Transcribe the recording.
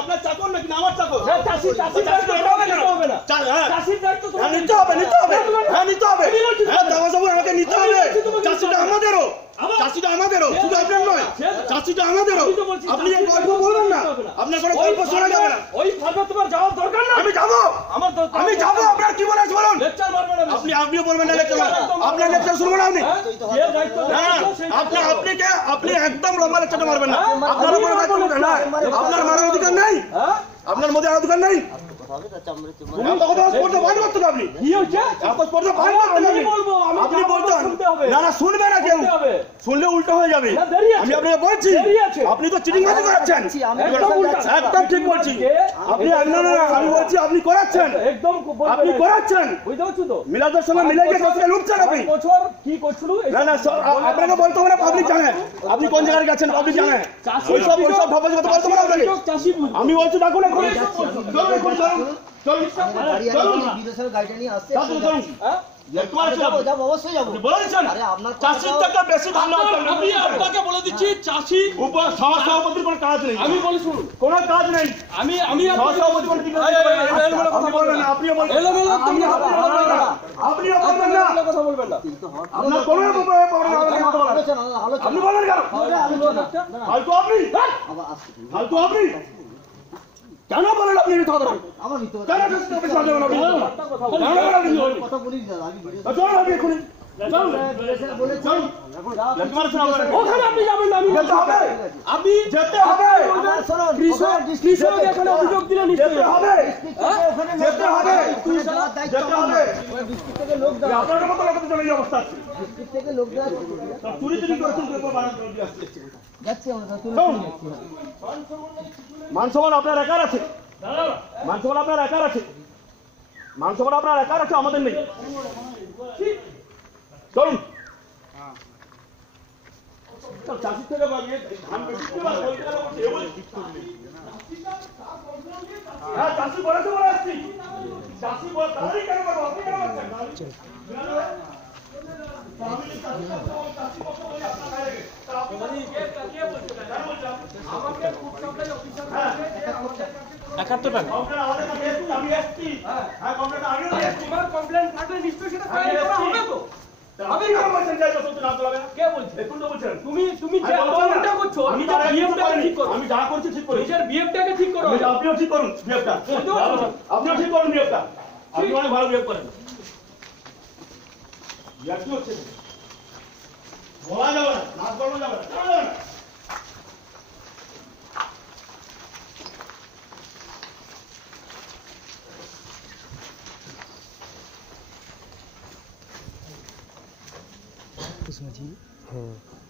আপনার চাকর নাকি না আমার চাকর? চাষির দায়িত্ব হবে না। চাষির দায়িত্ব নিতে হবে হ্যাঁ আমাকে নিতে হবে। চাষিটা আমাদেরও শুধু আপনার নয়, চাষিটা আমাদেরও। আপনি এই গল্প বলবেন না, আপনার কোনো গল্প শোনা যাবে না। ওই ফার্মে তোমার যাওয়ার দরকার না। আমি যাবো আপনার কি বলে বলুন। আপনিও বলবেন না লেকচার, আপনার লেকচার শুনবো না আপনি। আপনি একদম লম্বা লেকচারটা মারবেন না। আপনার উপর আপনার মারার অধিকার নাই, আপনার মধ্যে আর অধিকার নাই। শুনবে না কেউ, শুনলে উল্টো হয়ে যাবে। আমি আপনাকে বলছি, আপনি তো চিটিংবাজি করাচ্ছেন। একদম ঠিক বলছি, আমি বলছি আপনি করাচ্ছেন, আপনি করাচ্ছেন। মিলাদের সঙ্গে মিলে গিয়ে লুটছেন আপনি। না না, আপনাকে বলতে হবে না, পাবলিক জানেন আপনি কোন জায়গায় গেছেন, পাবলিক জানেন। ওইসব ভাবাজি কথা বলতে হবে আপনাকে। আমি বলছি ডাকুন এখন। কেন বলেন আপনি মিথ্যা কথা? মানসম্মান আপনার একার আছে, মানসম্মান আপনার একার আছে, মানসম্মান আপনার একার আছে, আমাদের নেই। চলুন চাষির থেকে হ্যাঁ চাষি বলেছে বলে আসছি, চাষি তাড়াতাড়ি কেন করবো, আপনি কেন করছেন? আমি যা করছি ঠিক করি, বিহেভটাকে ঠিক করো। আপনিও ঠিক করুন বিহেভটা, আপনিও ঠিক করুন বিহেভটা। আপনি অনেক ভালো বিহেভ করেন। বলা যাবে না, নাচ করানো যাবে না। हाँ